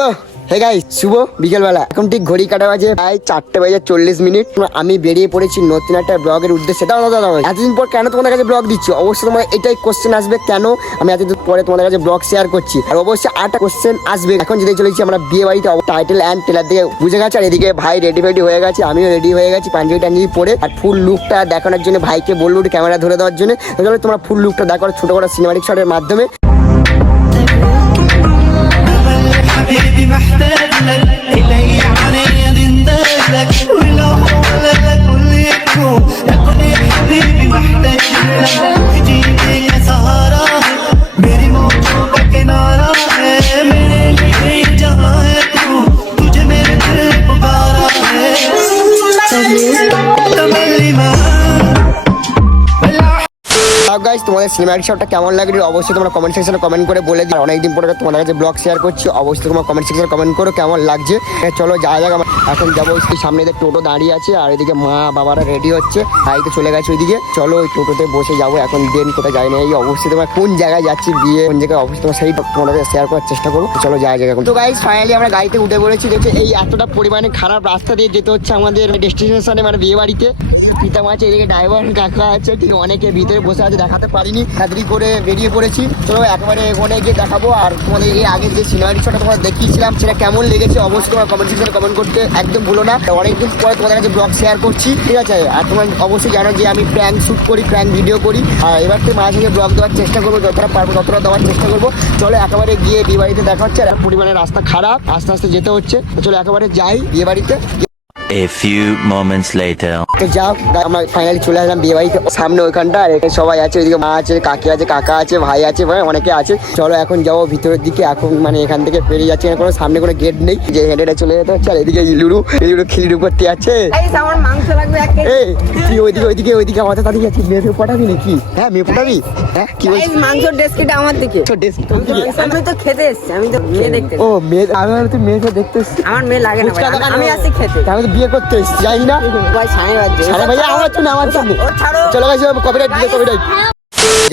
So hey গাই শুভ বিকেলবেলা। এখন ঠিক ঘড়ি কাটা বাজে প্রায় চারটে বাজে চল্লিশ মিনিট। আমি বেরিয়ে পড়েছি নতুন একটা ব্লগের উদ্দেশ্যে। দাঁড়া দাঁড়া। এতদিন পর কেন তোমাদের কাছে ব্লগ দিচ্ছি? অবশ্যই তোমার এটাই কোশ্চেন আসবে, কেন আমি এতদিন পরে তোমাদের কাছে ব্লগ শেয়ার করছি? আর অবশ্যই আটটা কোশ্চেন আসবে। এখন যেতে চলেছি আমরা বিয়ে বাড়িতে। টাইটেল অ্যান্ড টেলার দিকে বুঝে গেছে? আর এদিকে ভাই রেডি ফেডি হয়ে গেছে, আমিও রেডি হয়ে গেছি পাঞ্জাবি টাঞ্জাবি পরে। আর ফুল লুকটা দেখানোর জন্য ভাইকে বলল ক্যামেরা ধরে দেওয়ার জন্য। তোমরা ফুল লুকটা দেখো, ছোট করে সিনেমাটিক শটের মাধ্যমে। محتاج لك. গাইজ তোমাদের সিনেমাটিক শটটা কেমন লাগল? অবশ্যই তোমরা কমেন্ট সেকশনে কমেন্ট করে বলে আর অনেকদিন পরে তোমাদের কাছে ব্লগ শেয়ার করছি। অবশ্যই তোমরা কমেন্ট সেকশনে কমেন্ট করো কেমন লাগছে। হ্যাঁ, চলো যা যাক আমার। এখন যাব ওই সামনে দিয়ে টোটো দাঁড়িয়ে আছে আর এদিকে মা বাবারা রেডি হচ্ছে। ভাইতে চলে গেছে ওইদিকে। চলো ওই টোটোতে বসে যাব। এখন দেন কোথায় যাই না এই অবশ্যই তোমার কোন জায়গায় যাচ্ছি বিয়ে কোন জায়গায় অবশ্যই তোমার সেই তোমাদের শেয়ার করার চেষ্টা করো। চলো যা যাক এখন। তো গাইজ ফাইনালি আমরা গাড়িতে উঠে পড়েছি। দেখে এই এতটা পরিমাণে খারাপ রাস্তা দিয়ে যেতে হচ্ছে আমাদের ডেস্টিনেশনে মানে বিয়ে বাড়িতে পিতা মাছ এদিকে ড্রাইভার কাকা আছে ঠিক অনেকে ভিতরে বসে আছে। দেখাতে পারিনি তাড়াতাড়ি করে বেরিয়ে পড়েছি। তো একেবারে ওখানে গিয়ে দেখাবো আর তোমাদের এই আগে যে সিনারি শটটা তোমাদের দেখিয়েছিলাম, সেটা কেমন লেগেছে অবশ্যই তোমার কমেন্ট সেকশনে কমেন্ট করতে একদম ভুলো না। অনেকদিন পরে তোমাদের কাছে ব্লগ শেয়ার করছি, ঠিক আছে? আর তোমার অবশ্যই জানো যে আমি প্র্যাঙ্ক শ্যুট করি প্র্যাঙ্ক ভিডিও করি। আর এবার থেকে মাঝে সঙ্গে ব্লগ দেওয়ার চেষ্টা করব, যতটা পারব ততটা দেওয়ার চেষ্টা করব। চলো একেবারে গিয়ে বিয়ে বাড়িতে দেখা হচ্ছে, আর পরিমাণে রাস্তা খারাপ, আস্তে আস্তে যেতে হচ্ছে। চলো একেবারে যাই বিয়ে বাড়িতে। A few moments later. তো যাও আমরা ফাইনালি চলে আসলাম বিয়ে বাড়িতে। সামনে ওইখানটা আর এখানে সবাই আছে ওইদিকে মা আছে কাকি আছে কাকা আছে ভাই আছে ভাই অনেকে আছে। চলো এখন যাব ভিতরের দিকে এখন মানে এখান থেকে পেরিয়ে যাচ্ছে কোনো সামনে কোনো গেট নেই। যে হেঁটে হেঁটে চলে যেতে হচ্ছে আর এদিকে ইলুরু ইলুরু খিলির করতে আছে। গাইস আমার মাংস লাগবে এক কেজি। এই তুই ওইদিকে ওইদিকে ওইদিকে আমাদের তাদের যাচ্ছিস মেয়ে পটাবি নাকি? হ্যাঁ মেয়ে পটাবি? হ্যাঁ কি বলছিস মাংস ডেস্কিটা আমার দিকে। তো ডেস্ক তোর দিকে। আমি তো খেতে এসেছি আমি তো মেয়ে দেখতে ও মেয়ে আমি তুই মেয়েকে দেখতে। আমার মেয়ে লাগে না আমি- আসছি খেতে। আমি তো বিয়ে করতে এসছি জানি না। ভাই সাড়ে ভাইয়া আমার জন্য আমার জন্য চলো গাইস কপিরাইট দিলে কপিরাইট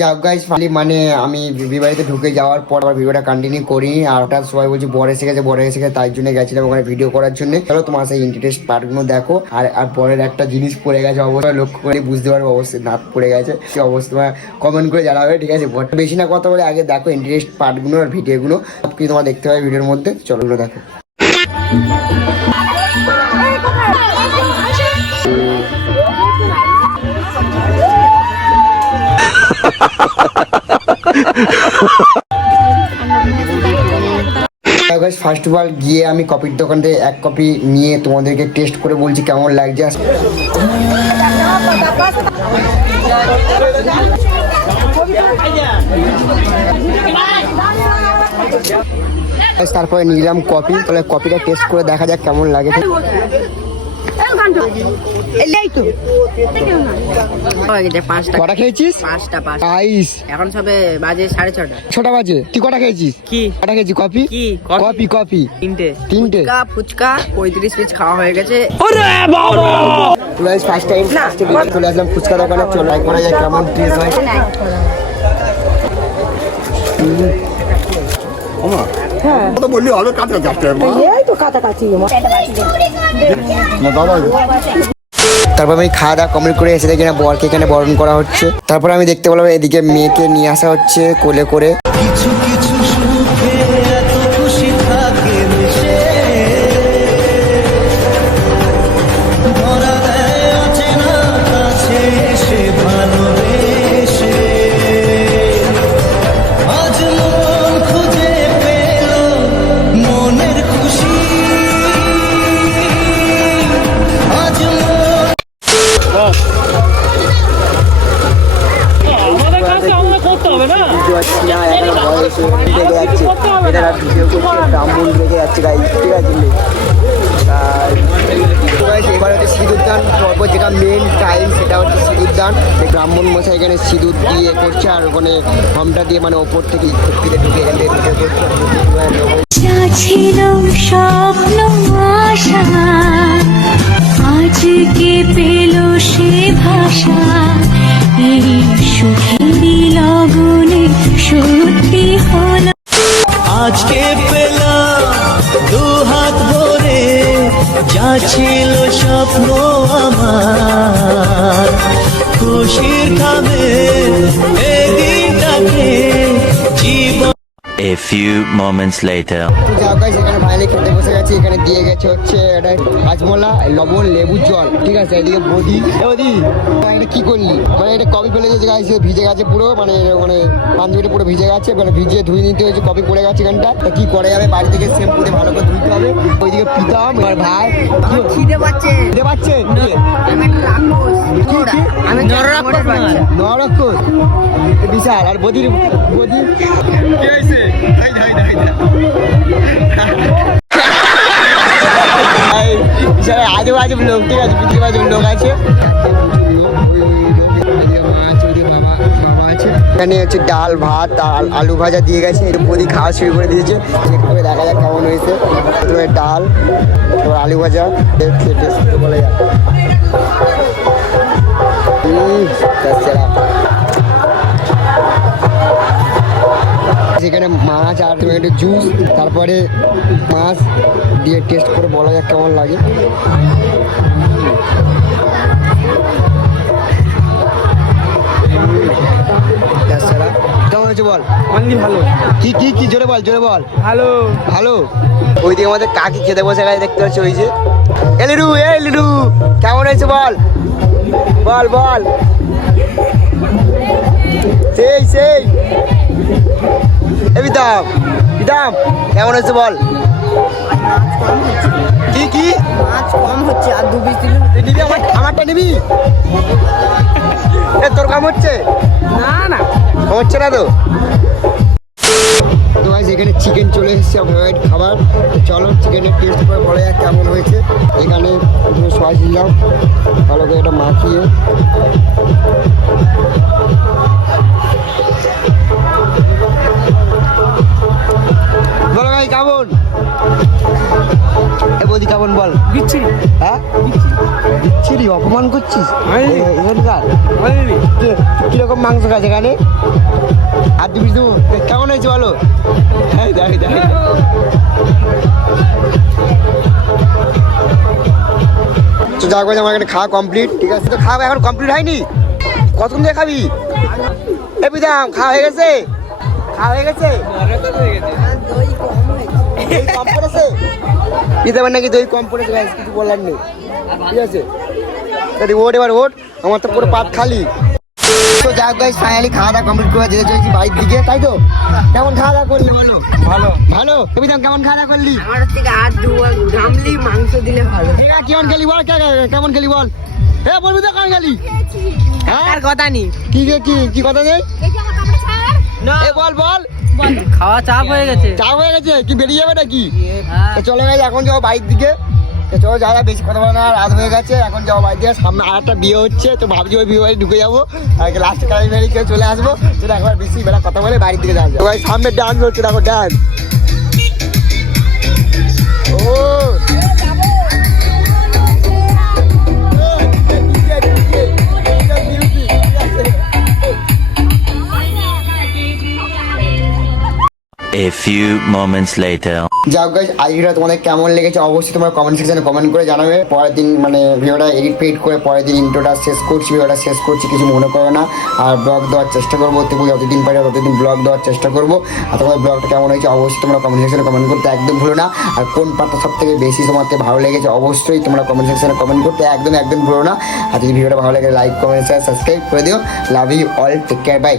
যাও গাইস ফাইনালি মানে আমি বিয়ে বাড়িতে ঢুকে যাওয়ার পর আবার ভিডিওটা কন্টিনিউ করি। আর ওটা সবাই বলছি বর এসে গেছে বর এসে গেছে তাই জন্য গেছিলাম ওখানে ভিডিও করার জন্য। চলো তোমার সেই ইন্টারেস্ট পার্টগুলো দেখো। আর আর পরের একটা জিনিস পড়ে গেছে অবশ্যই লক্ষ্য করে বুঝতে পারব অবশ্যই নাক পড়ে গেছে। সে অবশ্যই তোমার কমেন্ট করে জানাবে ঠিক আছে? বেশি না কথা বলে আগে দেখো ইন্টারেস্ট পার্টগুলো আর ভিডিওগুলো সব কিছু তোমার দেখতে হবে ভিডিওর মধ্যে। চলো দেখো। ফার্স্ট অফ অল গিয়ে আমি কপির দোকান থেকে এক কপি নিয়ে তোমাদেরকে টেস্ট করে বলছি কেমন লাগছে। তারপরে নিলাম কপি, তাহলে কপিটা টেস্ট করে দেখা যাক কেমন লাগে এলেই তো হয়ে গেছে পাঁচটা কটা খেয়েছিস? পাঁচটা পাঁচটা। আইস। এখন সবে বাজে সাড়ে ছটা। ছটা বাজে। তুই কটা খেয়েছিস? কি? কটা খেয়েছিস? কপি কি? কপি কপি তিনটে। তিনটে? ফুচকা ফুচকা পঁয়ত্রিশ পিস খাওয়া হয়ে গেছে। ফার্স্ট টাইম চলে আসলাম ফুচকা দোকানে। চলে করা যায় কেমন টেস্ট হয়? তারপর আমি খাওয়া দাওয়া কমপ্লিট করে এসে দেখি না বরকে এখানে বরণ করা হচ্ছে। তারপর আমি দেখতে পেলাম এদিকে মেয়েকে নিয়ে আসা হচ্ছে কোলে করে। মেন টাইম সেটা হচ্ছে সিঁদুর দান। ব্রাহ্মণ মশাই এখানে সিঁদুর দিয়ে করছে আর ওখানে হমটা দিয়ে মানে ওপর থেকে ফিরে ঢুকে এখান ছিল স্বপ্ন আশা আজকে পেল সে ভাষা? এই সুখে few moments later. তো যাও গাইস এখানে ফাইনালি খেতে বসে গেছি। এখানে দিয়ে গেছে হচ্ছে এটা লবণ লেবু জল। ঠিক আছে এদিকে বদি। বদি ভাই, এটা কি করলি? মানে এটা কপি ফেলে গেছে গাইস ভিজে গেছে পুরো মানে মানে পাঞ্জাবিটা পুরো ভিজে গেছে মানে ভিজিয়ে ধুয়ে নিতে হয়েছে কপি পড়ে গেছে এখানটা। তা কি করে যাবে? বাড়ি থেকে শ্যাম্পু দিয়ে ভালো করে ধুতে হবে। ওইদিকে পিতাম আর ভাই। খিদে পাচ্ছে। আমি বিশাল আর বদির বদি এই বিশাল আজব আজব লোক ঠিক আছে লোক আছে এখানে হচ্ছে ডাল, ভাত, আর আলু ভাজা দিয়ে গেছে। বদি খাওয়া শুরু করে দিয়েছে। দেখা যাক কেমন হয়েছে। ডাল আলু ভাজা। টেস্ট করে যাক। মাছ আর একটু জুস তারপরে মাছ দিয়ে টেস্ট করে বলা যাক কেমন লাগে। কেমন হয়েছে বল? ভালো। কি কি কি? জোরে বল জোরে বল। ভালো। ভালো? ওইদিকে আমাদের কাকি খেতে বসে গেছে দেখতে পাচ্ছি ওই যে। কেমন হয়েছে বল? বল বল। সেই সেই। এ বিদাম বিদাম কেমন হয়েছে বল? কি কি? মাছ কম হচ্ছে আর দু পিস দিলে নিবি আমার আমারটা নিবি? এ তোর কাম হচ্ছে? না না। কাম হচ্ছে না তো? তো এখানে চিকেন চলে এসেছে ফেভারিট খাবার। তো চলো চিকেনের টেস্ট করে বলা যাক কেমন হয়েছে। এখানে সস দিলাম। ভালো করে এটা মাখিয়ে। কেমন বল। বিচ্ছিরি। হ্যাঁ? বিচ্ছিরি অপমান করছিস? এখানকার? কীরকম মাংস খাচ্ছে এখানে? আর দিবি তো কেমন হয়েছে বলো? হ্যাঁ দেখ দেখ। তো যা করে আমার এখানে খাওয়া কমপ্লিট ঠিক আছে? তো খাওয়া এখন কমপ্লিট হয়নি? কতক্ষণ দিয়ে খাবি? এ বিদাম খাওয়া হয়ে গেছে? খাওয়া হয়ে গেছে? কম হয়েছে দিতে পারেন নাকি দই কম পড়েছে guys, কিছু বলার নেই। ঠিক আছে? তাহলে ওট এবার ওট আমার তো পুরো পাত খালি। তো যাক গাইস ফাইনালি খাওয়া দাওয়া কমপ্লিট করে যেতে চলেছি বাড়ির দিকে তাই তো? কেমন খাওয়া দাওয়া করলি বলো? ভালো। ভালো? তুমি তো কেমন খাওয়া দাওয়া করলি? আমার হচ্ছে কি আর দু ঘামলি মাংস দিলে ভালো। ঠিক আছে, কেমন খেলি বল কেমন খেলি বল? এ বলবি তো কেমন খেলি? হ্যাঁ? আর কথা নেই। কি কি- কি কি কথা নেই? এ বল বল। খাওয়া চাপ হয়ে গেছে। চাপ হয়ে গেছে কি বেরিয়ে যাবে নাকি? হ্যাঁ। তো চলে গেছে এখন যাব বাড়ির দিকে। চলো যারা বেশি কথা বলে না রাত হয়ে গেছে এখন যাব বাড়ির দিকে। সামনে আর একটা বিয়ে হচ্ছে তো ভাবছি ওই বিয়ে বাড়ি ঢুকে যাব। আর লাস্টে বাড়ি কেউ চলে আসব। সেটা একবার বেশি বেলা কথা বলে বাড়ির দিকে যাব সামনে ডান্স হচ্ছে দেখো dance A few moments later. যাক গাইজ আজকেটা তোমাদের কেমন লেগেছে অবশ্যই তোমরা কমেন্ট সেকশনে কমেন্ট করে জানাবে। পরের দিন মানে ভিডিওটা এডিট ফেডিট করে পরের দিন ইন্ট্রোটা শেষ করছি ভিডিওটা শেষ করছি, কিছু মনে করো না। আর ব্লগ দেওয়ার চেষ্টা করব তবু যতদিন পারি ততদিন ব্লগ দেওয়ার চেষ্টা করব। আর তোমাদের ব্লগটা কেমন হয়েছে অবশ্যই তোমরা কমেন্ট সেকশনে কমেন্ট করতে একদম ভুলো না। আর কোন পার্টটা সব থেকে বেশি তোমাকে ভালো লেগেছে অবশ্যই তোমরা কমেন্ট সেকশনে কমেন্ট করতে একদম একদম ভুলো না। আর যদি ভিডিওটা ভালো লাগে লাইক কমেন্ট শেয়ার সাবস্ক্রাইব করে দিও। Love you all take care bye